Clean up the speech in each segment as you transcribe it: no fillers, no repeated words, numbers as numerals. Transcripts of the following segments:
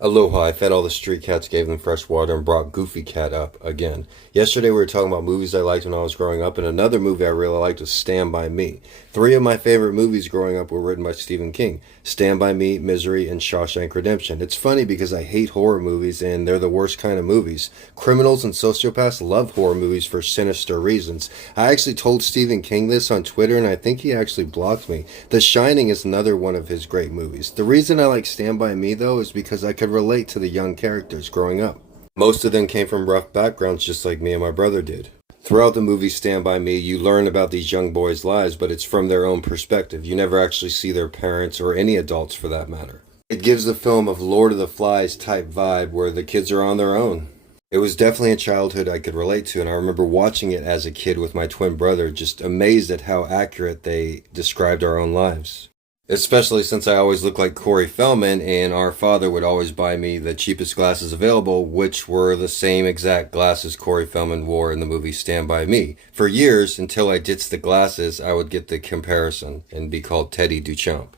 Aloha, I fed all the street cats, gave them fresh water, and brought Goofy Cat up again. Yesterday we were talking about movies I liked when I was growing up, and another movie I really liked was Stand By Me. Three of my favorite movies growing up were written by Stephen King: Stand By Me, Misery, and Shawshank Redemption. It's funny because I hate horror movies, and they're the worst kind of movies. Criminals and sociopaths love horror movies for sinister reasons. I actually told Stephen King this on Twitter, and I think he actually blocked me. The Shining is another one of his great movies. The reason I like Stand By Me, though, is because I could relate to the young characters growing up. Most of them came from rough backgrounds just like me and my brother did. Throughout the movie Stand By Me, you learn about these young boys' lives, but it's from their own perspective. You never actually see their parents or any adults for that matter. It gives the film of Lord of the Flies type vibe where the kids are on their own. It was definitely a childhood I could relate to, and I remember watching it as a kid with my twin brother, just amazed at how accurate they described our own lives. Especially since I always looked like Corey Feldman, and our father would always buy me the cheapest glasses available, which were the same exact glasses Corey Feldman wore in the movie Stand By Me. For years, until I ditched the glasses, I would get the comparison and be called Teddy Duchamp.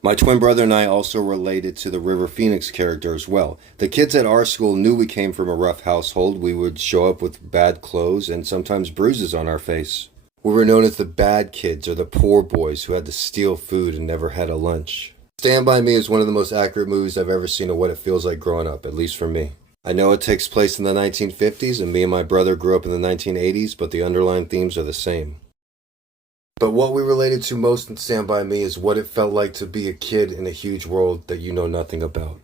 My twin brother and I also related to the River Phoenix character as well. The kids at our school knew we came from a rough household. We would show up with bad clothes and sometimes bruises on our face. We were known as the bad kids or the poor boys who had to steal food and never had a lunch. Stand By Me is one of the most accurate movies I've ever seen of what it feels like growing up, at least for me. I know it takes place in the 1950s and me and my brother grew up in the 1980s, but the underlying themes are the same. But what we related to most in Stand By Me is what it felt like to be a kid in a huge world that you know nothing about.